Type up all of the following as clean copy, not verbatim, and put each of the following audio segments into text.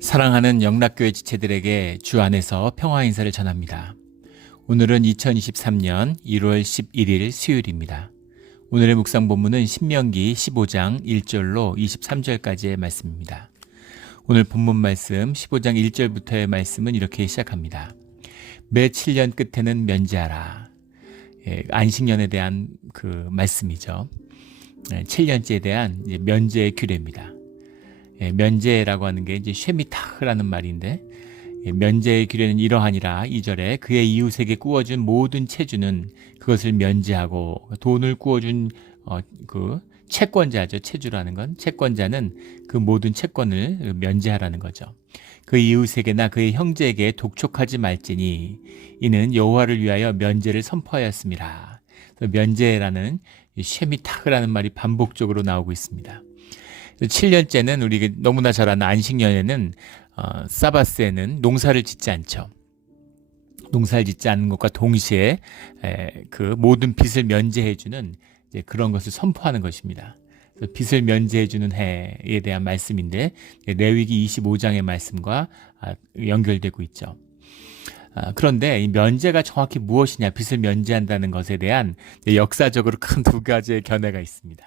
사랑하는 영락교회 지체들에게 주 안에서 평화 인사를 전합니다. 오늘은 2023년 1월 11일 수요일입니다. 오늘의 묵상 본문은 신명기 15장 1절로 23절까지의 말씀입니다. 오늘 본문 말씀 15장 1절부터의 말씀은 이렇게 시작합니다. 매 7년 끝에는 면제하라. 안식년에 대한 그 말씀이죠. 7년째에 대한 면제의 규례입니다. 면제라고 하는 게 이제 쉐미타흐라는 말인데, 면제의 규례는 이러하니라. 2절에 그의 이웃에게 꾸어준 모든 채주는 그것을 면제하고, 돈을 꾸어준 그 채권자죠. 채주라는 건 채권자는 그 모든 채권을 면제하라는 거죠. 그 이웃에게나 그의 형제에게 독촉하지 말지니 이는 여호와를 위하여 면제를 선포하였습니다. 면제라는 쉐미타흐라는 말이 반복적으로 나오고 있습니다. 7년째는 우리 너무나 잘 아는 안식년에는 사바스에는 농사를 짓지 않죠. 농사를 짓지 않는 것과 동시에 그 모든 빚을 면제해주는 그런 것을 선포하는 것입니다. 빚을 면제해주는 해에 대한 말씀인데 레위기 25장의 말씀과 연결되고 있죠. 그런데 이 면제가 정확히 무엇이냐, 빚을 면제한다는 것에 대한 역사적으로 큰 두 가지의 견해가 있습니다.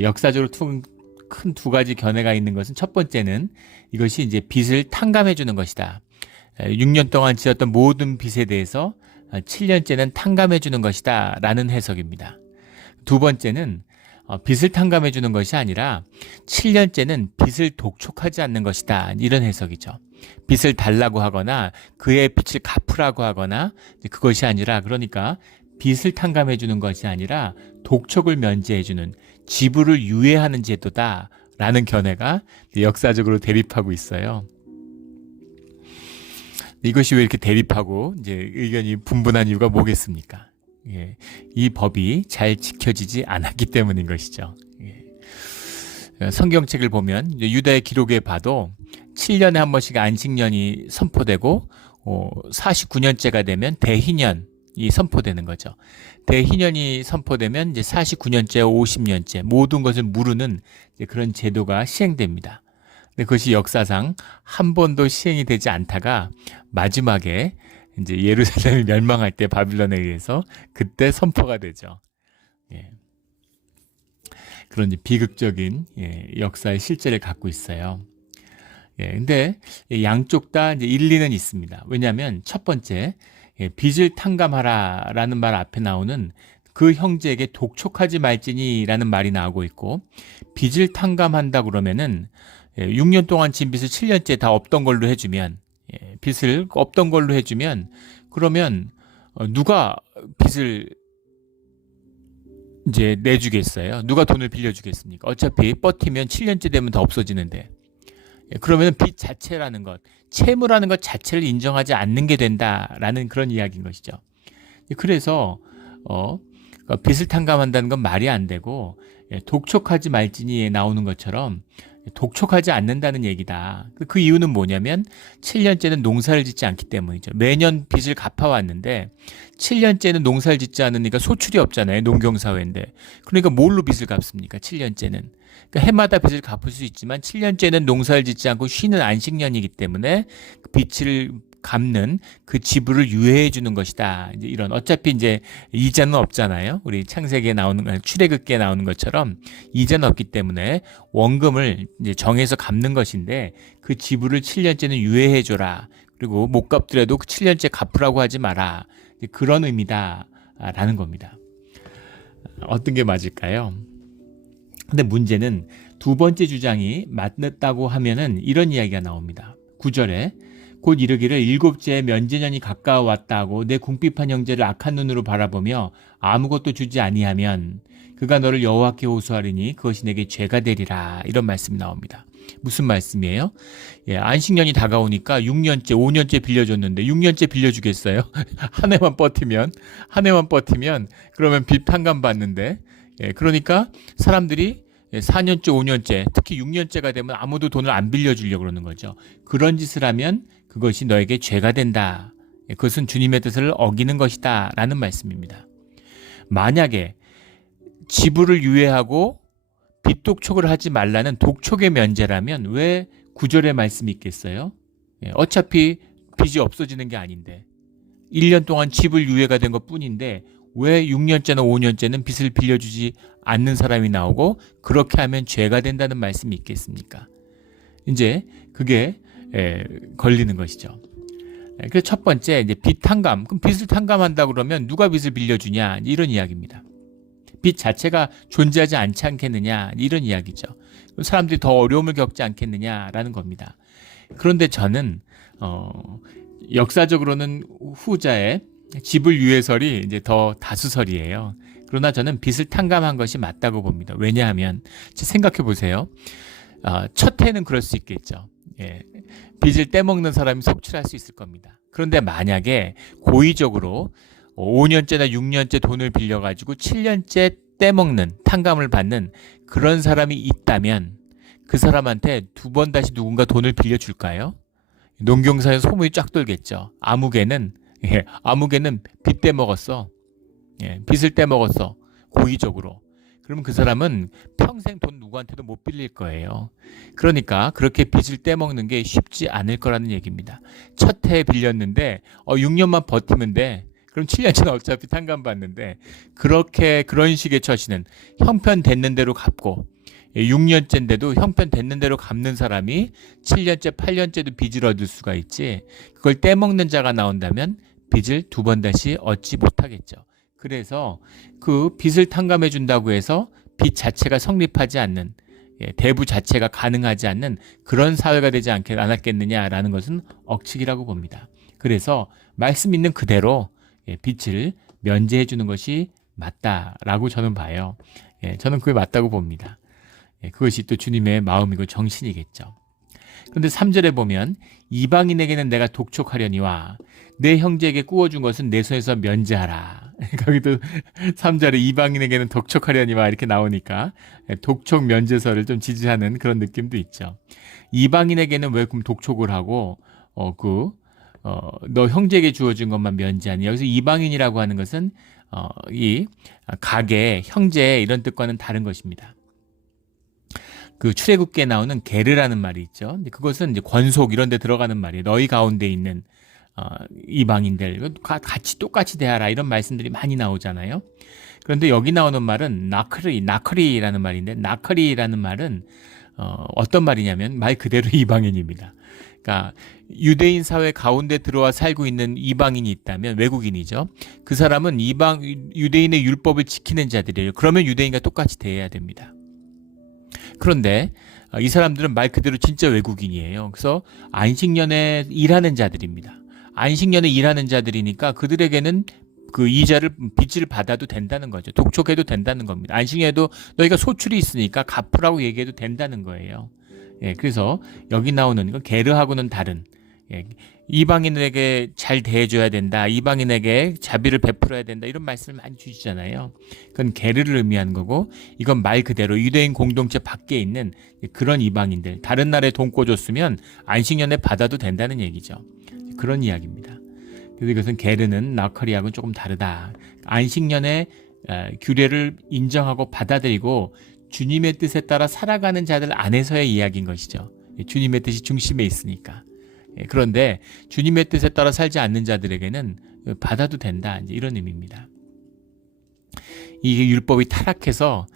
역사적으로 큰 두 가지 견해가 있는 것은, 첫 번째는 이것이 이제 빚을 탕감해 주는 것이다. 6년 동안 지었던 모든 빚에 대해서 7년째는 탕감해 주는 것이다 라는 해석입니다. 두 번째는 빚을 탕감해 주는 것이 아니라 7년째는 빚을 독촉하지 않는 것이다, 이런 해석이죠. 빚을 달라고 하거나 그의 빚을 갚으라고 하거나 그것이 아니라, 그러니까 빚을 탕감해 주는 것이 아니라 독촉을 면제해 주는, 지불을 유예하는 제도다라는 견해가 역사적으로 대립하고 있어요. 이것이 왜 이렇게 대립하고 이제 의견이 분분한 이유가 뭐겠습니까? 이 법이 잘 지켜지지 않았기 때문인 것이죠. 성경책을 보면 유다의 기록에 봐도 7년에 한 번씩 안식년이 선포되고 49년째가 되면 대희년이 선포되는 거죠. 대희년이 선포되면 이제 49년째, 50년째 모든 것을 무르는 그런 제도가 시행됩니다. 근데 그것이 역사상 한 번도 시행이 되지 않다가 마지막에 이제 예루살렘이 멸망할 때 바빌론에 의해서 그때 선포가 되죠. 그런 이제 비극적인 역사의 실제를 갖고 있어요. 근데 양쪽 다 이제 일리는 있습니다. 왜냐하면 첫 번째, 빚을 탕감하라라는 말 앞에 나오는 그 형제에게 독촉하지 말지니라는 말이 나오고 있고, 빚을 탕감한다 그러면은 6년 동안 진 빚을 7년째 다 없던 걸로 해주면, 빚을 없던 걸로 해주면, 그러면 누가 빚을 이제 내주겠어요? 누가 돈을 빌려주겠습니까? 어차피 버티면 7년째 되면 다 없어지는데. 그러면 빚 자체라는 것, 채무라는 것 자체를 인정하지 않는 게 된다라는 그런 이야기인 것이죠. 그래서 빚을 탕감한다는 건 말이 안 되고, 독촉하지 말지니에 나오는 것처럼 독촉하지 않는다는 얘기다. 그 이유는 뭐냐면 7년째는 농사를 짓지 않기 때문이죠. 매년 빚을 갚아왔는데 7년째는 농사를 짓지 않으니까 소출이 없잖아요. 농경사회인데. 그러니까 뭘로 빚을 갚습니까? 7년째는. 그러니까 해마다 빚을 갚을 수 있지만 7년째는 농사를 짓지 않고 쉬는 안식년이기 때문에 빚을 갚는 그 지불을 유예해 주는 것이다. 이제 이런, 어차피 이제 이자는 없잖아요. 우리 창세기에 나오는, 출애굽기에 나오는 것처럼 이자는 없기 때문에 원금을 이제 정해서 갚는 것인데, 그 지불을 7년째는 유예해 줘라. 그리고 못 갚더라도 그 7년째 갚으라고 하지 마라. 그런 의미다라는 겁니다. 어떤 게 맞을까요? 근데 문제는 두 번째 주장이 맞다고 하면은 이런 이야기가 나옵니다. 9절에 곧 이르기를 일곱째의 면제년이 가까워 왔다고 내 궁핍한 형제를 악한 눈으로 바라보며 아무것도 주지 아니하면 그가 너를 여호와께 호소하리니 그것이 내게 죄가 되리라. 이런 말씀이 나옵니다. 무슨 말씀이에요? 안식년이 다가오니까 6년째, 5년째 빌려줬는데 6년째 빌려주겠어요? 한 해만 버티면 그러면 빚 탕감 받는데, 그러니까 사람들이 4년째, 5년째, 특히 6년째가 되면 아무도 돈을 안 빌려주려고 그러는 거죠. 그런 짓을 하면 그것이 너에게 죄가 된다. 그것은 주님의 뜻을 어기는 것이다 라는 말씀입니다. 만약에 지불을 유예하고 빚독촉을 하지 말라는 독촉의 면제라면 왜 구절의 말씀이 있겠어요? 어차피 빚이 없어지는 게 아닌데 1년 동안 집을 유예가 된 것뿐인데 왜 6년째나 5년째는 빚을 빌려주지 않는 사람이 나오고 그렇게 하면 죄가 된다는 말씀이 있겠습니까? 이제 그게 걸리는 것이죠. 그래서 첫 번째 이제 빚 탕감. 그럼 빚을 탕감한다 그러면 누가 빚을 빌려주냐 이런 이야기입니다. 빚 자체가 존재하지 않지 않겠느냐 이런 이야기죠. 사람들이 더 어려움을 겪지 않겠느냐라는 겁니다. 그런데 저는 역사적으로는 후자의 집을 유예설이 이제 더 다수설이에요. 그러나 저는 빚을 탕감한 것이 맞다고 봅니다. 왜냐하면 생각해 보세요. 첫 해는 그럴 수 있겠죠. 빚을 떼먹는 사람이 속출할 수 있을 겁니다. 그런데 만약에 고의적으로 5년째나 6년째 돈을 빌려가지고 7년째 떼먹는 탕감을 받는 그런 사람이 있다면 그 사람한테 두 번 다시 누군가 돈을 빌려줄까요? 농경사에 소문이 쫙 돌겠죠. 아무개는 빚 떼먹었어. 빚을 떼먹었어. 고의적으로. 그러면 그 사람은 평생 돈 누구한테도 못 빌릴 거예요. 그러니까 그렇게 빚을 떼먹는 게 쉽지 않을 거라는 얘기입니다. 첫 해에 빌렸는데 6년만 버티면 돼. 그럼 7년째는 어차피 탕감받는데 그런 식의 처신은 형편됐는 대로 갚고 6년째인데도 형편됐는 대로 갚는 사람이 7년째, 8년째도 빚을 얻을 수가 있지 그걸 떼먹는 자가 나온다면 빚을 두 번 다시 얻지 못하겠죠. 그래서 그 빚을 탕감해 준다고 해서 빚 자체가 성립하지 않는 대부 자체가 가능하지 않는 그런 사회가 되지 않았겠느냐라는 것은 억측이라고 봅니다. 그래서 말씀 있는 그대로 빚을 면제해 주는 것이 맞다라고 저는 봐요. 저는 그게 맞다고 봅니다. 그것이 또 주님의 마음이고 정신이겠죠. 그런데 3절에 보면 이방인에게는 내가 독촉하려니와 내 형제에게 구워준 것은 내 손에서 면제하라. 거기도 3절에 이방인에게는 독촉하려니와 이렇게 나오니까 독촉 면제서를 좀 지지하는 그런 느낌도 있죠. 이방인에게는 왜 그럼 독촉을 하고 너 형제에게 주어진 것만 면제하니. 여기서 이방인이라고 하는 것은 이 가계, 형제 이런 뜻과는 다른 것입니다. 그 출애굽기에 나오는 게르라는 말이 있죠. 근데 그것은 이제 권속 이런 데 들어가는 말이에요. 너희 가운데 있는 이방인들 똑같이 대하라 이런 말씀들이 많이 나오잖아요. 그런데 여기 나오는 말은 나크리라는 말인데 나크리라는 말은 어떤 말이냐면 말 그대로 이방인입니다. 그러니까 유대인 사회 가운데 들어와 살고 있는 이방인이 있다면 외국인이죠. 그 사람은 유대인의 율법을 지키는 자들이에요. 그러면 유대인과 똑같이 대해야 됩니다. 그런데 이 사람들은 말 그대로 진짜 외국인이에요. 그래서 안식년에 일하는 자들입니다. 안식년에 일하는 자들이니까 그들에게는 그 이자를 빚을 받아도 된다는 거죠. 독촉해도 된다는 겁니다. 안식년에도 너희가 소출이 있으니까 갚으라고 얘기해도 된다는 거예요. 그래서 여기 나오는 건 게르하고는 다른 이방인에게 잘 대해줘야 된다. 이방인에게 자비를 베풀어야 된다. 이런 말씀을 많이 주시잖아요. 그건 게르를 의미하는 거고 이건 말 그대로 유대인 공동체 밖에 있는 그런 이방인들. 다른 나라에 돈 꿔줬으면 안식년에 받아도 된다는 얘기죠. 그런 이야기입니다. 그래서 이것은 게르는 나커리하고는 조금 다르다. 안식년의 규례를 인정하고 받아들이고 주님의 뜻에 따라 살아가는 자들 안에서의 이야기인 것이죠. 주님의 뜻이 중심에 있으니까. 그런데 주님의 뜻에 따라 살지 않는 자들에게는 받아도 된다. 이제 이런 의미입니다. 이게 율법이 타락해서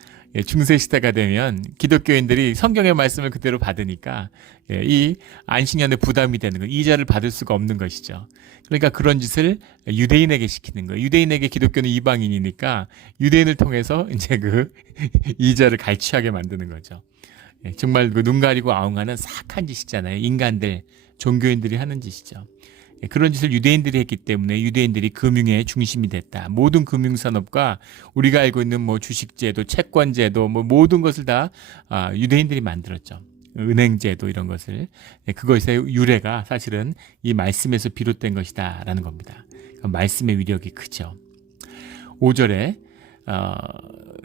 중세시대가 되면 기독교인들이 성경의 말씀을 그대로 받으니까 이 안식년에 부담이 되는 거예요. 이자를 받을 수가 없는 것이죠. 그러니까 그런 짓을 유대인에게 시키는 거예요. 유대인에게 기독교는 이방인이니까 유대인을 통해서 이제 그 이자를 갈취하게 만드는 거죠. 정말 그 눈 가리고 아웅하는 사악한 짓이잖아요. 인간들, 종교인들이 하는 짓이죠. 그런 짓을 유대인들이 했기 때문에 유대인들이 금융의 중심이 됐다. 모든 금융산업과 우리가 알고 있는 뭐 주식제도, 채권제도, 뭐 모든 것을 다 유대인들이 만들었죠. 은행제도 이런 것을. 그것의 유래가 사실은 이 말씀에서 비롯된 것이다라는 겁니다. 말씀의 위력이 크죠. 5절에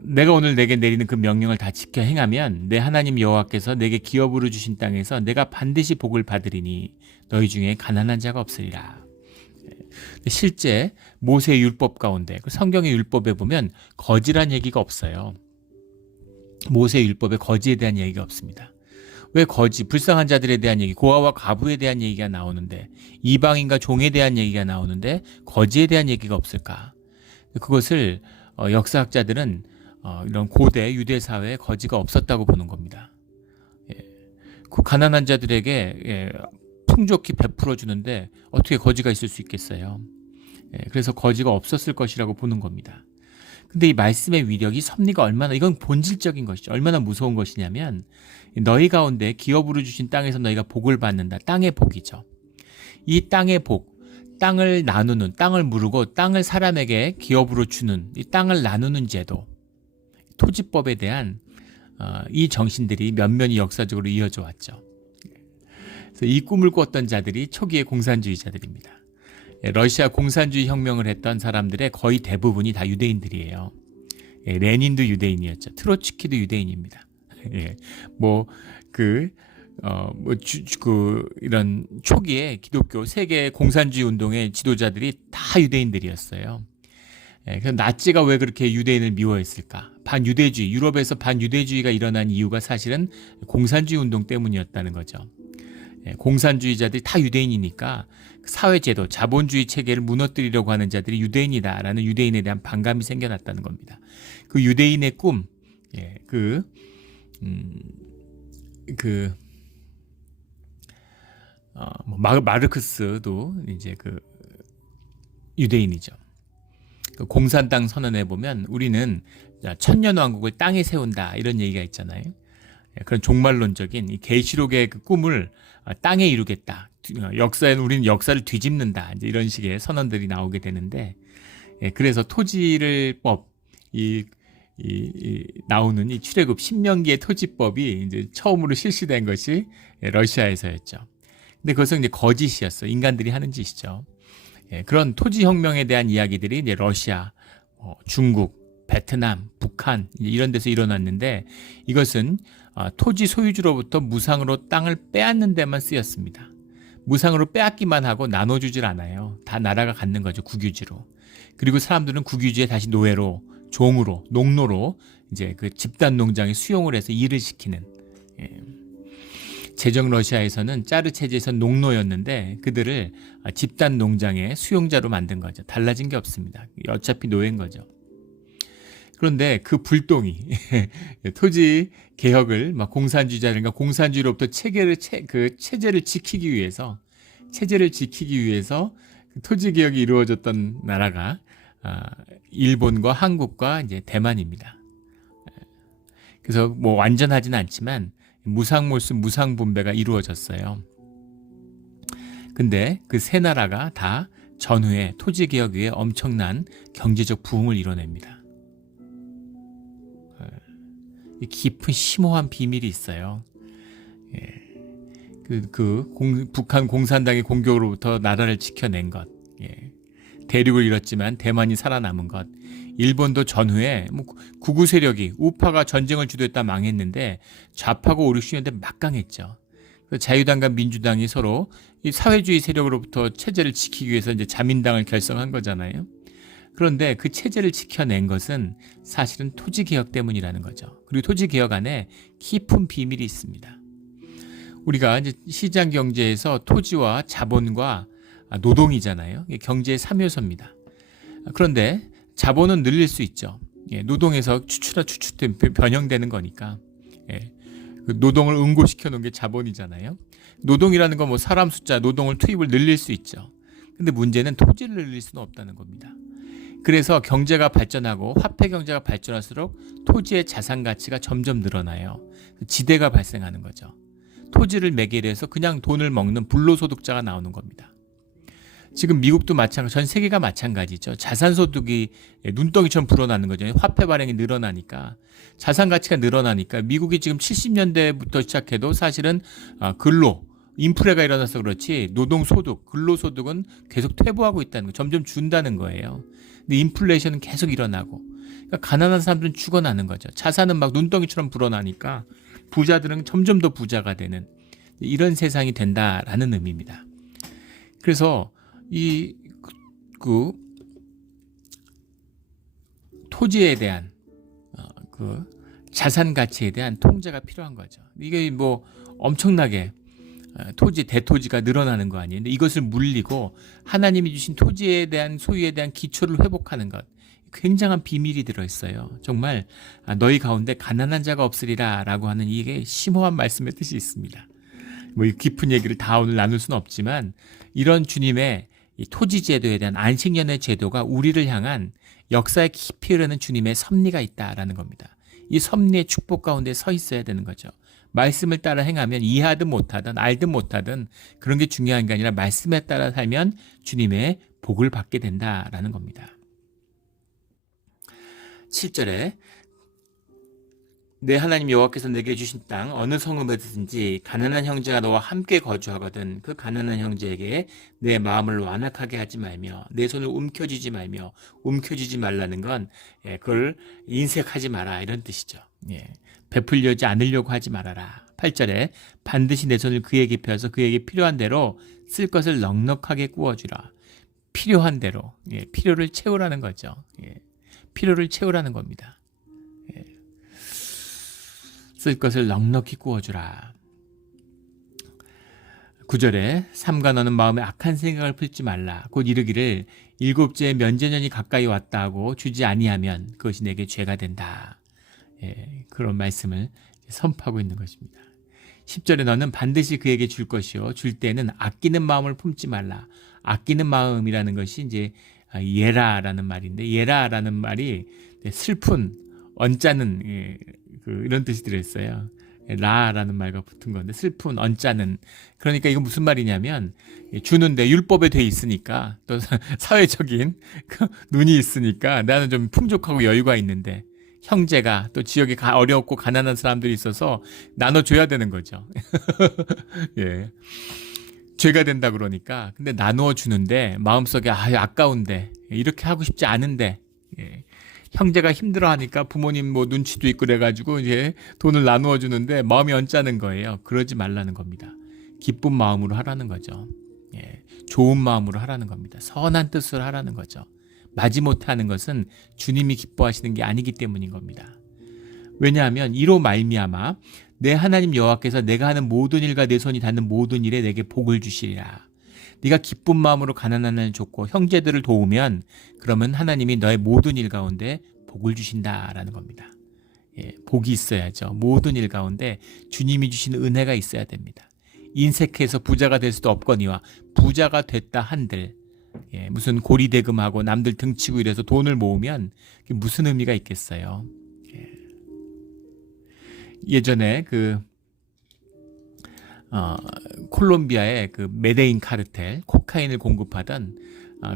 내가 오늘 내게 내리는 그 명령을 다 지켜 행하면 내 하나님 여호와께서 내게 기업으로 주신 땅에서 내가 반드시 복을 받으리니 너희 중에 가난한 자가 없으리라. 실제 모세의 율법 가운데 성경의 율법에 보면 거지란 얘기가 없어요. 모세의 율법에 거지에 대한 얘기가 없습니다. 왜 거지, 불쌍한 자들에 대한 얘기, 고아와 과부에 대한 얘기가 나오는데, 이방인과 종에 대한 얘기가 나오는데 거지에 대한 얘기가 없을까? 그것을 역사학자들은 이런 고대 유대 사회에 거지가 없었다고 보는 겁니다. 예. 그 가난한 자들에게 풍족히 베풀어 주는데 어떻게 거지가 있을 수 있겠어요? 예. 그래서 거지가 없었을 것이라고 보는 겁니다. 근데 이 말씀의 위력이 섭리가 얼마나, 이건 본질적인 것이죠. 얼마나 무서운 것이냐면, 너희 가운데 기업으로 주신 땅에서 너희가 복을 받는다. 땅의 복이죠. 이 땅의 복, 땅을 나누는, 땅을 무르고 땅을 사람에게 기업으로 주는, 이 땅을 나누는 제도, 토지법에 대한 이 정신들이 면면이 역사적으로 이어져 왔죠. 그래서 이 꿈을 꿨던 자들이 초기의 공산주의자들입니다. 러시아 공산주의 혁명을 했던 사람들의 거의 대부분이 다 유대인들이에요. 레닌도 유대인이었죠. 트로츠키도 유대인입니다. 이런 초기에 기독교 세계 공산주의 운동의 지도자들이 다 유대인들이었어요. 그래서 나치가 왜 그렇게 유대인을 미워했을까? 반유대주의, 유럽에서 반유대주의가 일어난 이유가 사실은 공산주의 운동 때문이었다는 거죠. 공산주의자들이 다 유대인이니까 사회제도, 자본주의 체계를 무너뜨리려고 하는 자들이 유대인이다라는 유대인에 대한 반감이 생겨났다는 겁니다. 그 유대인의 꿈, 마르크스도 이제 유대인이죠. 공산당 선언에 보면 우리는 천년왕국을 땅에 세운다 이런 얘기가 있잖아요. 그런 종말론적인 이 계시록의 그 꿈을 땅에 이루겠다. 역사에는 우리는 역사를 뒤집는다. 이제 이런 식의 선언들이 나오게 되는데, 그래서 나오는 이 출애굽 신명기의 토지법이 이제 처음으로 실시된 것이 러시아에서였죠. 근데 그것은 이제 거짓이었어. 인간들이 하는 짓이죠. 그런 토지 혁명에 대한 이야기들이 이제 러시아, 중국, 베트남, 북한 이런 데서 일어났는데, 이것은 토지 소유주로부터 무상으로 땅을 빼앗는 데만 쓰였습니다. 무상으로 빼앗기만 하고 나눠주질 않아요. 다 나라가 갖는 거죠. 국유지로. 그리고 사람들은 국유지에 다시 노예로, 종으로, 농노로 이제 그 집단 농장에 수용을 해서 일을 시키는. 제정 러시아에서는 짜르 체제에서 농노였는데 그들을 집단 농장의 수용자로 만든 거죠. 달라진 게 없습니다. 어차피 노예인 거죠. 그런데 그 불똥이 토지 개혁을 공산주의자들과 공산주의로부터 체제를 지키기 위해서 토지 개혁이 이루어졌던 나라가 일본과 한국과 이제 대만입니다. 그래서 완전하지는 않지만 무상몰수 무상분배가 이루어졌어요. 근데 그 세 나라가 다 전후에 토지 개혁 위에 엄청난 경제적 부흥을 이뤄냅니다. 깊은 심오한 비밀이 있어요. 북한 공산당의 공격으로부터 나라를 지켜낸 것, 대륙을 잃었지만 대만이 살아남은 것, 일본도 전후에 구구 세력이 우파가 전쟁을 주도했다 망했는데 좌파가 5, 60년대 막강했죠. 자유당과 민주당이 서로 이 사회주의 세력으로부터 체제를 지키기 위해서 이제 자민당을 결성한 거잖아요. 그런데 그 체제를 지켜낸 것은 사실은 토지개혁 때문이라는 거죠. 그리고 토지개혁 안에 깊은 비밀이 있습니다. 우리가 이제 시장 경제에서 토지와 자본과 노동이잖아요. 경제의 3요소입니다. 그런데 자본은 늘릴 수 있죠. 노동에서 추출된 변형되는 거니까. 노동을 응고시켜 놓은 게 자본이잖아요. 노동이라는 건 사람 숫자, 노동을 투입을 늘릴 수 있죠. 근데 문제는 토지를 늘릴 수는 없다는 겁니다. 그래서 경제가 발전하고 화폐 경제가 발전할수록 토지의 자산 가치가 점점 늘어나요. 지대가 발생하는 거죠. 토지를 매개로 해서 그냥 돈을 먹는 불로소득자가 나오는 겁니다. 지금 미국도 마찬가지, 전 세계가 마찬가지죠. 자산소득이 눈덩이처럼 불어나는 거죠. 화폐 발행이 늘어나니까, 자산 가치가 늘어나니까 미국이 지금 70년대부터 시작해도 사실은 인플레가 일어나서 그렇지 노동소득, 근로소득은 계속 퇴보하고 있다는 거, 점점 준다는 거예요. 근데 인플레이션은 계속 일어나고, 그러니까 가난한 사람들은 죽어나는 거죠. 자산은 막 눈덩이처럼 불어나니까 부자들은 점점 더 부자가 되는 이런 세상이 된다라는 의미입니다. 그래서 토지에 대한 자산 가치에 대한 통제가 필요한 거죠. 이게 엄청나게 대토지가 늘어나는 거 아니에요. 근데 이것을 물리고 하나님이 주신 토지에 대한 소유에 대한 기초를 회복하는 것, 굉장한 비밀이 들어있어요. 정말 너희 가운데 가난한 자가 없으리라 라고 하는 이게 심오한 말씀의 뜻이 있습니다. 뭐 깊은 얘기를 다 오늘 나눌 수는 없지만 이런 주님의 이 토지 제도에 대한 안식년의 제도가 우리를 향한 역사에 깊이 흐르는 주님의 섭리가 있다라는 겁니다. 이 섭리의 축복 가운데 서 있어야 되는 거죠. 말씀을 따라 행하면 이해하든 못하든 알든 못하든 그런 게 중요한 게 아니라 말씀에 따라 살면 주님의 복을 받게 된다라는 겁니다. 7절에 내 하나님 여호와께서 내게 주신 땅 어느 성읍에든지 가난한 형제가 너와 함께 거주하거든 그 가난한 형제에게 내 마음을 완악하게 하지 말며 내 손을 움켜쥐지 말며 움켜쥐지 말라는 건 그걸 인색하지 마라 이런 뜻이죠. 베풀려지 않으려고 하지 말아라. 8절에 반드시 내 손을 그에게 펴서 그에게 필요한 대로 쓸 것을 넉넉하게 구워주라. 필요한 대로 필요를 채우라는 거죠. 필요를 채우라는 겁니다. 쓸 것을 넉넉히 구워주라. 9절에 삼가 너는 마음에 악한 생각을 품지 말라. 곧 이르기를 일곱째의 면제년이 가까이 왔다 하고 주지 아니하면 그것이 내게 죄가 된다. 그런 말씀을 선포하고 있는 것입니다. 10절에 너는 반드시 그에게 줄 것이요 줄 때는 아끼는 마음을 품지 말라. 아끼는 마음이라는 것이 이제 예라라는 말인데 예라라는 말이 슬픈 언짢은 이런 뜻이 들어있어요. 라라는 말과 붙은 건데 슬픈 언짢은. 그러니까 이거 무슨 말이냐면 주는데 율법에 돼 있으니까 또 사회적인 눈이 있으니까 나는 좀 풍족하고 여유가 있는데 형제가 또 지역에 어렵고 가난한 사람들이 있어서 나눠줘야 되는 거죠. 죄가 된다 그러니까. 근데 나누어 주는데 마음속에 아까운데 이렇게 하고 싶지 않은데 형제가 힘들어하니까 부모님 뭐 눈치도 있고 그래가지고 이제 돈을 나누어 주는데 마음이 언짢은 거예요. 그러지 말라는 겁니다. 기쁜 마음으로 하라는 거죠. 좋은 마음으로 하라는 겁니다. 선한 뜻으로 하라는 거죠. 마지못해 하는 것은 주님이 기뻐하시는 게 아니기 때문인 겁니다. 왜냐하면 이로 말미암아 내 하나님 여호와께서 내가 하는 모든 일과 내 손이 닿는 모든 일에 내게 복을 주시리라. 네가 기쁜 마음으로 가난한 자를 돕고 형제들을 도우면 그러면 하나님이 너의 모든 일 가운데 복을 주신다라는 겁니다. 복이 있어야죠. 모든 일 가운데 주님이 주신 은혜가 있어야 됩니다. 인색해서 부자가 될 수도 없거니와 부자가 됐다 한들 무슨 고리대금하고 남들 등치고 이래서 돈을 모으면 그게 무슨 의미가 있겠어요. 예전에 콜롬비아의 그 메데인 카르텔 코카인을 공급하던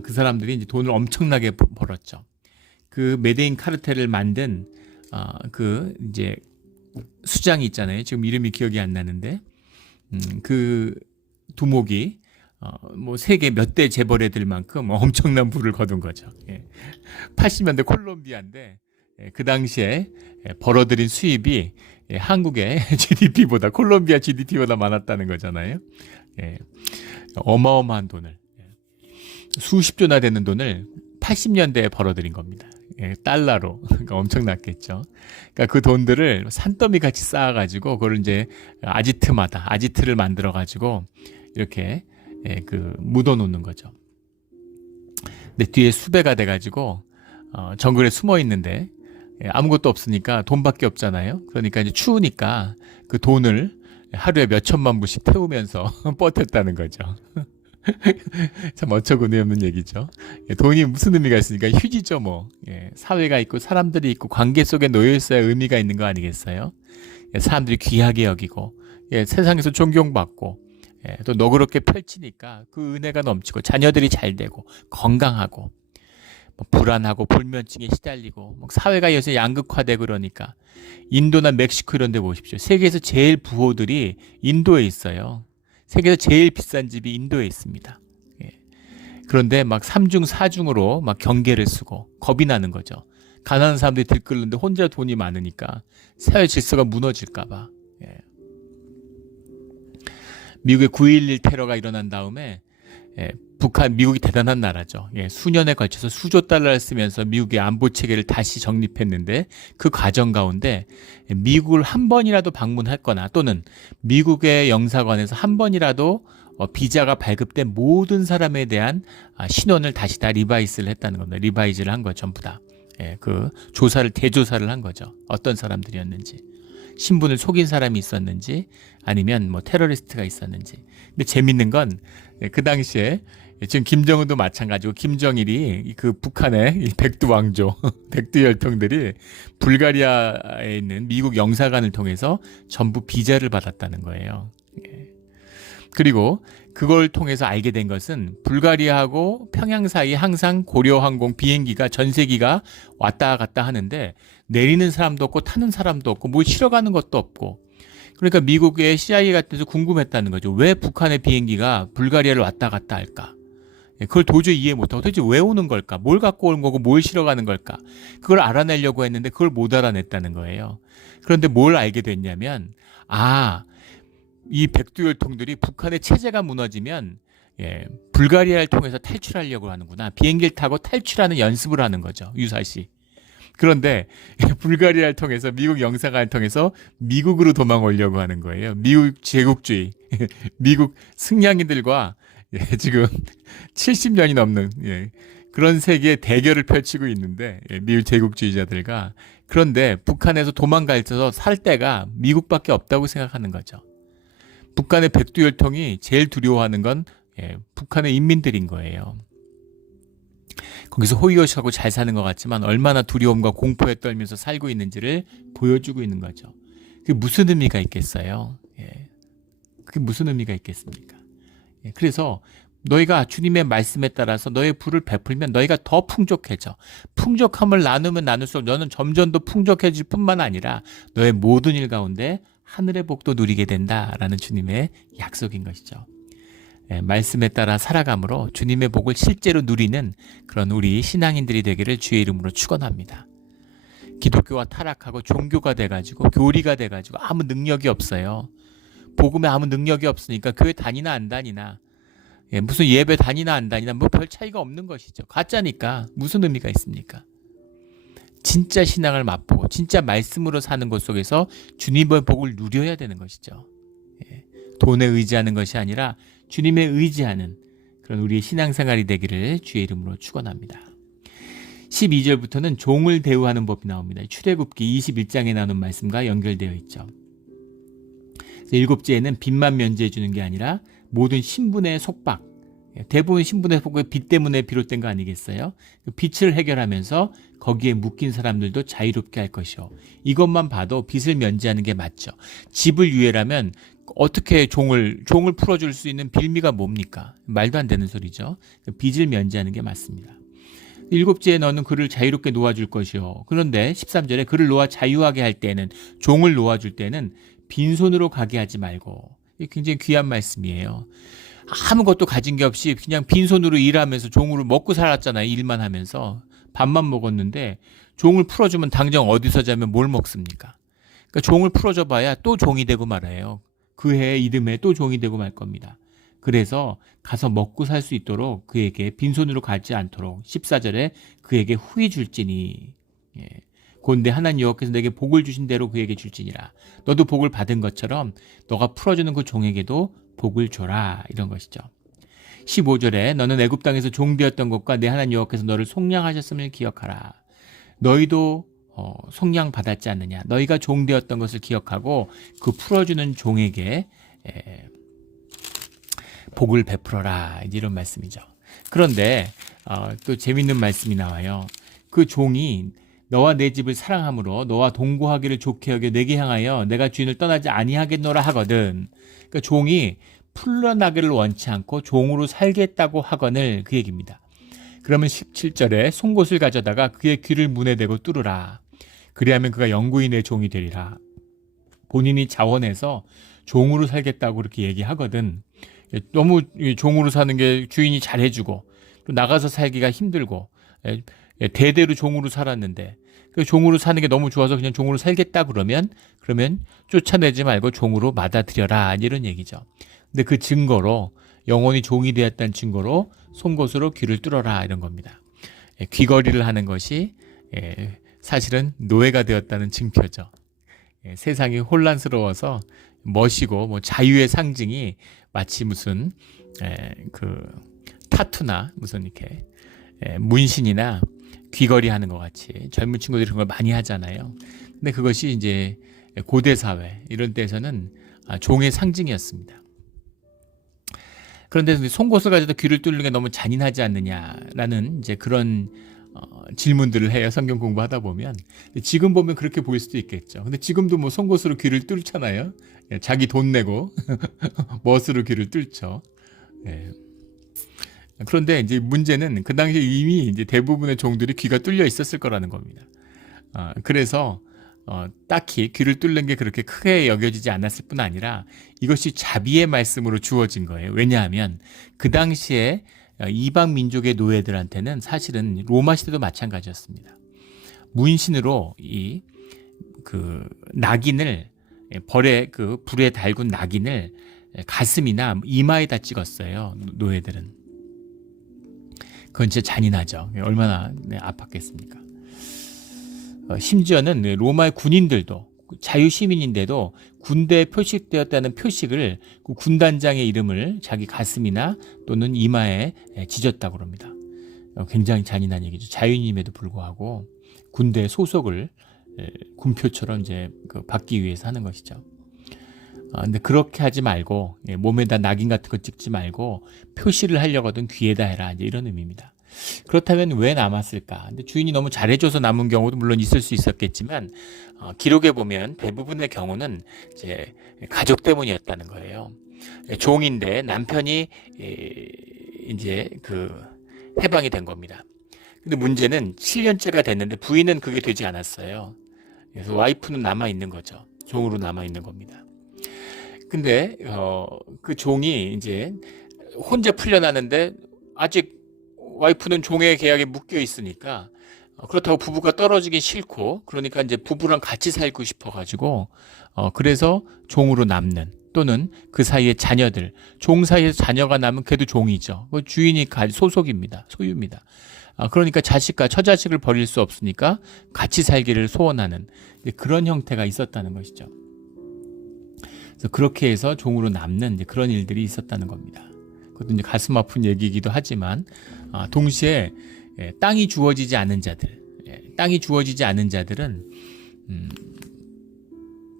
그 사람들이 이제 돈을 엄청나게 벌었죠. 그 메데인 카르텔을 만든 그 이제 수장이 있잖아요. 지금 이름이 기억이 안 나는데 그 두목이 뭐 세계 몇 대 재벌에 들 만큼 엄청난 부를 거둔 거죠. 80년대 콜롬비아인데 그 당시에 벌어들인 수입이 한국의 GDP보다 콜롬비아 GDP보다 많았다는 거잖아요. 어마어마한 돈을 수십조나 되는 돈을 80년대에 벌어들인 겁니다. 달러로. 그러니까 엄청났겠죠. 그러니까 그 돈들을 산더미 같이 쌓아가지고 그걸 이제 아지트를 만들어가지고 이렇게 묻어놓는 거죠. 근데 뒤에 수배가 돼가지고 정글에 숨어 있는데 아무것도 없으니까 돈밖에 없잖아요. 그러니까 이제 추우니까 그 돈을 하루에 몇 천만 부씩 태우면서 버텼다는 거죠. 참 어처구니 없는 얘기죠. 돈이 무슨 의미가 있으니까 휴지죠 뭐. 사회가 있고 사람들이 있고 관계 속에 놓여 있어야 의미가 있는 거 아니겠어요? 사람들이 귀하게 여기고 세상에서 존경받고 또 너그럽게 펼치니까 그 은혜가 넘치고 자녀들이 잘 되고 건강하고 불안하고 불면증에 시달리고 사회가 요새 양극화되고 그러니까 인도나 멕시코 이런 데 보십시오. 세계에서 제일 부호들이 인도에 있어요. 세계에서 제일 비싼 집이 인도에 있습니다. 그런데 막 3중 4중으로 막 경계를 쓰고 겁이 나는 거죠. 가난한 사람들이 들끓는데 혼자 돈이 많으니까 사회 질서가 무너질까 봐. 미국의 9.11 테러가 일어난 다음에 미국이 대단한 나라죠. 예, 수년에 걸쳐서 수조 달러를 쓰면서 미국의 안보 체계를 다시 정립했는데 그 과정 가운데 미국을 한 번이라도 방문했거나 또는 미국의 영사관에서 한 번이라도 비자가 발급된 모든 사람에 대한 신원을 다시 다 리바이스를 했다는 겁니다. 리바이즈를 한 거 전부 다. 예, 그 대조사를 한 거죠. 어떤 사람들이었는지. 신분을 속인 사람이 있었는지 아니면 뭐 테러리스트가 있었는지. 근데 재밌는 건 그 당시에 지금 김정은도 마찬가지고 김정일이 그 북한의 이 백두 왕조, 백두 열통들이 불가리아에 있는 미국 영사관을 통해서 전부 비자를 받았다는 거예요. 예. 그리고 그걸 통해서 알게 된 것은 불가리아하고 평양 사이 항상 고려항공 비행기가 전세기가 왔다 갔다 하는데 내리는 사람도 없고 타는 사람도 없고 뭘 실어 가는 것도 없고 그러니까 미국의 CIA 같은 데서 궁금했다는 거죠. 왜 북한의 비행기가 불가리아를 왔다 갔다 할까? 그걸 도저히 이해 못하고 도대체 왜 오는 걸까? 뭘 갖고 오는 거고 뭘 실어 가는 걸까? 그걸 알아내려고 했는데 그걸 못 알아냈다는 거예요. 그런데 뭘 알게 됐냐면 이 백두열통들이 북한의 체제가 무너지면 불가리아를 통해서 탈출하려고 하는구나. 비행기를 타고 탈출하는 연습을 하는 거죠. 유사시. 그런데 불가리아를 통해서 미국 영사관을 통해서 미국으로 도망오려고 하는 거예요. 미국 제국주의, 미국 승냥이들과 지금 70년이 넘는 그런 세계의 대결을 펼치고 있는데 미국 제국주의자들과 그런데 북한에서 도망가서 살 데가 미국밖에 없다고 생각하는 거죠. 북한의 백두열통이 제일 두려워하는 건 북한의 인민들인 거예요. 거기서 호의호식하고 잘 사는 것 같지만 얼마나 두려움과 공포에 떨면서 살고 있는지를 보여주고 있는 거죠. 그게 무슨 의미가 있겠어요? 그게 무슨 의미가 있겠습니까? 그래서 너희가 주님의 말씀에 따라서 너의 불을 베풀면 너희가 더 풍족해져. 풍족함을 나누면 나눌수록 너는 점점 더 풍족해질 뿐만 아니라 너의 모든 일 가운데 하늘의 복도 누리게 된다라는 주님의 약속인 것이죠. 말씀에 따라 살아감으로 주님의 복을 실제로 누리는 그런 우리 신앙인들이 되기를 주의 이름으로 축원합니다. 기독교가 타락하고 종교가 돼가지고 교리가 돼가지고 아무 능력이 없어요. 복음에 아무 능력이 없으니까 교회 다니나 안 다니나 무슨 예배 다니나 안 다니나 뭐 별 차이가 없는 것이죠. 가짜니까 무슨 의미가 있습니까? 진짜 신앙을 맛보고 진짜 말씀으로 사는 것 속에서 주님의 복을 누려야 되는 것이죠. 돈에 의지하는 것이 아니라 주님에 의지하는 그런 우리의 신앙생활이 되기를 주의 이름으로 축원합니다. 12절부터는 종을 대우하는 법이 나옵니다. 출애굽기 21장에 나오는 말씀과 연결되어 있죠. 일곱째에는 빚만 면제해 주는 게 아니라 모든 신분의 속박, 대부분 신분의 속박이 빚 때문에 비롯된 거 아니겠어요? 그 빚을 해결하면서 거기에 묶인 사람들도 자유롭게 할 것이요. 이것만 봐도 빚을 면제하는 게 맞죠. 집을 유예라면 어떻게 종을 풀어줄 수 있는 빌미가 뭡니까? 말도 안 되는 소리죠. 빚을 면제하는 게 맞습니다. 일곱째에 너는 그를 자유롭게 놓아줄 것이요. 그런데 13절에 그를 놓아 자유하게 할 때는 종을 놓아줄 때는 빈손으로 가게 하지 말고 이게 굉장히 귀한 말씀이에요. 아무것도 가진 게 없이 그냥 빈손으로 일하면서 종으로 먹고 살았잖아요. 일만 하면서 밥만 먹었는데 종을 풀어주면 당장 어디서 자면 뭘 먹습니까? 그러니까 종을 풀어줘 봐야 또 종이 되고 말아요. 그 해 이듬해 또 종이 되고 말 겁니다. 그래서 가서 먹고 살 수 있도록 그에게 빈손으로 가지 않도록 14절에 그에게 후히 줄지니 본데 하나님 여호와께서 내게 복을 주신 대로 그에게 줄지니라. 너도 복을 받은 것처럼 너가 풀어주는 그 종에게도 복을 줘라. 이런 것이죠. 15절에 너는 애굽 땅에서 종되었던 것과 내 하나님 여호와께서 너를 속량하셨음을 기억하라. 너희도 속량 받았지 않느냐. 너희가 종되었던 것을 기억하고 그 풀어주는 종에게 복을 베풀어라. 이런 말씀이죠. 그런데 또 재밌는 말씀이 나와요. 그 종이 너와 내 집을 사랑함으로 너와 동거하기를 좋게 여겨 내게 향하여 내가 주인을 떠나지 아니하겠노라 하거든. 그러니까 종이 풀려나기를 원치 않고 종으로 살겠다고 하거늘 그 얘기입니다. 그러면 17절에 송곳을 가져다가 그의 귀를 문에 대고 뚫으라. 그리하면 그가 영구히 내 종이 되리라. 본인이 자원해서 종으로 살겠다고 그렇게 얘기하거든. 너무 종으로 사는 게 주인이 잘해주고 또 나가서 살기가 힘들고 대대로 종으로 살았는데 종으로 사는 게 너무 좋아서 그냥 종으로 살겠다 그러면 쫓아내지 말고 종으로 받아들여라 이런 얘기죠. 근데 그 증거로 영원히 종이 되었다는 증거로 송곳으로 귀를 뚫어라 이런 겁니다. 귀걸이를 하는 것이 사실은 노예가 되었다는 증표죠. 세상이 혼란스러워서 멋이고 뭐 자유의 상징이 마치 무슨 그 타투나 무슨 이렇게 문신이나 귀걸이 하는 것 같이 젊은 친구들이 그런 걸 많이 하잖아요. 근데 그것이 이제 고대 사회 이런 데서는 종의 상징이었습니다. 그런데 송곳을 가지고 귀를 뚫는 게 너무 잔인하지 않느냐라는 이제 그런 질문들을 해요. 성경 공부하다 보면. 지금 보면 그렇게 보일 수도 있겠죠. 근데 지금도 뭐 송곳으로 귀를 뚫잖아요. 자기 돈 내고 멋으로 귀를 뚫죠. 그런데 이제 문제는 그 당시에 이미 이제 대부분의 종들이 귀가 뚫려 있었을 거라는 겁니다. 그래서 딱히 귀를 뚫는 게 그렇게 크게 여겨지지 않았을 뿐 아니라 이것이 자비의 말씀으로 주어진 거예요. 왜냐하면 그 당시에 이방 민족의 노예들한테는 사실은 로마 시대도 마찬가지였습니다. 문신으로 이 그 낙인을 벌에 그 불에 달군 낙인을 가슴이나 이마에다 찍었어요. 노예들은. 그건 진짜 잔인하죠. 얼마나 아팠겠습니까? 심지어는 로마의 군인들도 자유시민인데도 군대에 표식되었다는 표식을 그 군단장의 이름을 자기 가슴이나 또는 이마에 지졌다고 합니다. 굉장히 잔인한 얘기죠. 자유인임에도 불구하고 군대 소속을 군표처럼 이제 받기 위해서 하는 것이죠. 근데 그렇게 하지 말고 몸에다 낙인 같은 거 찍지 말고 표시를 하려거든 귀에다 해라 이제 이런 의미입니다. 그렇다면 왜 남았을까? 근데 주인이 너무 잘해줘서 남은 경우도 물론 있을 수 있었겠지만 기록에 보면 대부분의 경우는 이제 가족 때문이었다는 거예요. 종인데 남편이 이제 그 해방이 된 겁니다. 근데 문제는 7년째가 됐는데 부인은 그게 되지 않았어요. 그래서 와이프는 남아 있는 거죠. 종으로 남아 있는 겁니다. 근데 그 종이 이제 혼자 풀려나는데 아직 와이프는 종의 계약에 묶여 있으니까 그렇다고 부부가 떨어지기 싫고 그러니까 이제 부부랑 같이 살고 싶어 가지고 그래서 종으로 남는 또는 그 사이에 자녀들 종 사이에서 자녀가 남은 걔도 종이죠. 주인이 소속입니다. 소유입니다. 그러니까 자식과 처자식을 버릴 수 없으니까 같이 살기를 소원하는 그런 형태가 있었다는 것이죠. 그래서 그렇게 해서 종으로 남는 그런 일들이 있었다는 겁니다. 그것도 이제 가슴 아픈 얘기이기도 하지만 동시에 땅이 주어지지 않은 자들, 땅이 주어지지 않은 자들은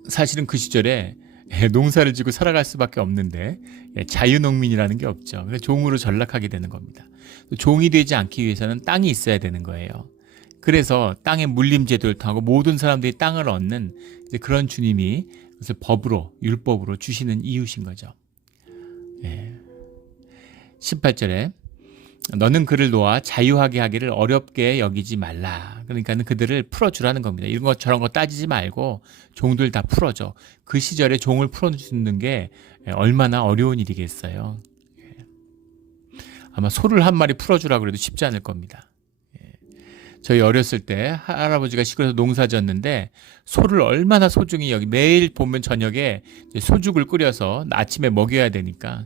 사실은 그 시절에 농사를 지고 살아갈 수밖에 없는데 자유농민이라는 게 없죠. 그래서 종으로 전락하게 되는 겁니다. 종이 되지 않기 위해서는 땅이 있어야 되는 거예요. 그래서 땅의 물림제도를 통하고 모든 사람들이 땅을 얻는 그런 주님이 그것을 법으로 율법으로 주시는 이유신 거죠. 18절에 너는 그를 놓아 자유하게 하기를 어렵게 여기지 말라. 그러니까는 그들을 풀어주라는 겁니다. 이런 것 저런 거 따지지 말고 종들 다 풀어줘. 그 시절에 종을 풀어주는 게 얼마나 어려운 일이겠어요. 아마 소를 한 마리 풀어주라 그래도 쉽지 않을 겁니다. 저희 어렸을 때 할아버지가 시골에서 농사 졌는데 소를 얼마나 소중히 여기 매일 보면 저녁에 소죽을 끓여서 아침에 먹여야 되니까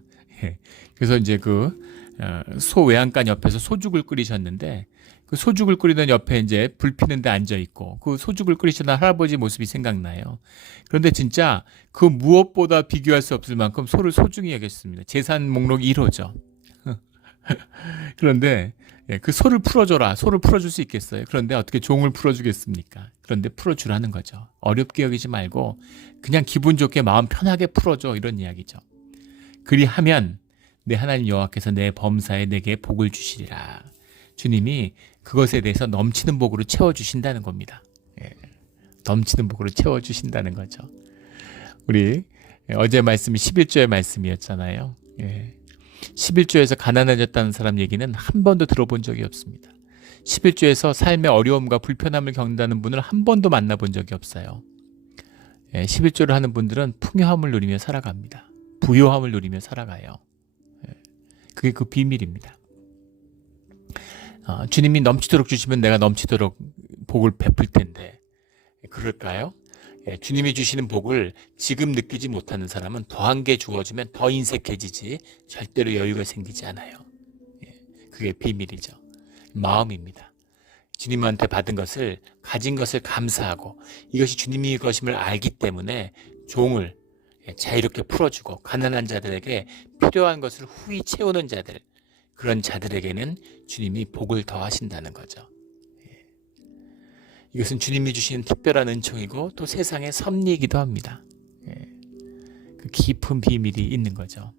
그래서 이제 그 소 외양간 옆에서 소죽을 끓이셨는데 그 소죽을 끓이던 옆에 이제 불 피는데 앉아 있고 그 소죽을 끓이시던 할아버지 모습이 생각나요. 그런데 진짜 그 무엇보다 비교할 수 없을 만큼 소를 소중히 여겼습니다. 재산 목록 1호죠. 그런데 그 소를 풀어줘라. 소를 풀어줄 수 있겠어요. 그런데 어떻게 종을 풀어주겠습니까? 그런데 풀어주라는 거죠. 어렵게 여기지 말고 그냥 기분 좋게 마음 편하게 풀어줘 이런 이야기죠. 그리하면 내 하나님 여호와께서 내 범사에 내게 복을 주시리라. 주님이 그것에 대해서 넘치는 복으로 채워주신다는 겁니다. 넘치는 복으로 채워주신다는 거죠. 우리 어제 말씀이 11조의 말씀이었잖아요. 11조에서 가난해졌다는 사람 얘기는 한 번도 들어본 적이 없습니다. 11조에서 삶의 어려움과 불편함을 겪는다는 분을 한 번도 만나본 적이 없어요. 11조를 하는 분들은 풍요함을 누리며 살아갑니다. 부요함을 누리며 살아가요. 그게 그 비밀입니다. 주님이 넘치도록 주시면 내가 넘치도록 복을 베풀 텐데 그럴까요? 주님이 주시는 복을 지금 느끼지 못하는 사람은 더한 게 주어지면 더 인색해지지 절대로 여유가 생기지 않아요. 그게 비밀이죠. 마음입니다. 주님한테 받은 것을, 가진 것을 감사하고 이것이 주님의 것임을 알기 때문에 종을 자유롭게 풀어주고 가난한 자들에게 필요한 것을 후히 채우는 자들, 그런 자들에게는 주님이 복을 더하신다는 거죠. 이것은 주님이 주시는 특별한 은총이고 또 세상의 섭리이기도 합니다. 그 깊은 비밀이 있는 거죠.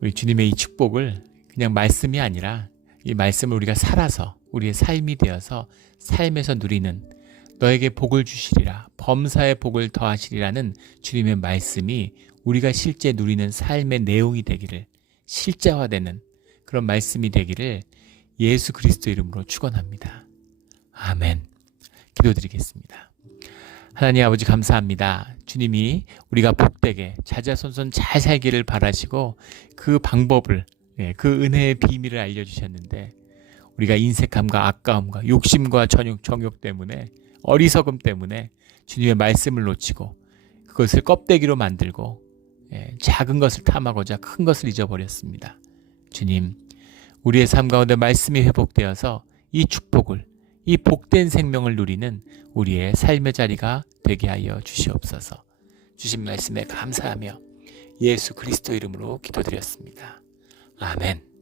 우리 주님의 이 축복을 그냥 말씀이 아니라 이 말씀을 우리가 살아서 우리의 삶이 되어서 삶에서 누리는, 너에게 복을 주시리라, 범사의 복을 더하시리라는 주님의 말씀이 우리가 실제 누리는 삶의 내용이 되기를, 실제화되는 그런 말씀이 되기를 예수 그리스도 이름으로 축원합니다. 아멘. 기도드리겠습니다. 하나님 아버지 감사합니다. 주님이 우리가 복되게 자자손손 잘 살기를 바라시고 그 방법을, 그 은혜의 비밀을 알려주셨는데 우리가 인색함과 아까움과 욕심과 정욕 때문에, 어리석음 때문에 주님의 말씀을 놓치고 그것을 껍데기로 만들고 작은 것을 탐하고자 큰 것을 잊어버렸습니다. 주님, 우리의 삶 가운데 말씀이 회복되어서 이 축복을, 이 복된 생명을 누리는 우리의 삶의 자리가 되게 하여 주시옵소서. 주신 말씀에 감사하며 예수 그리스도 이름으로 기도드렸습니다. 아멘.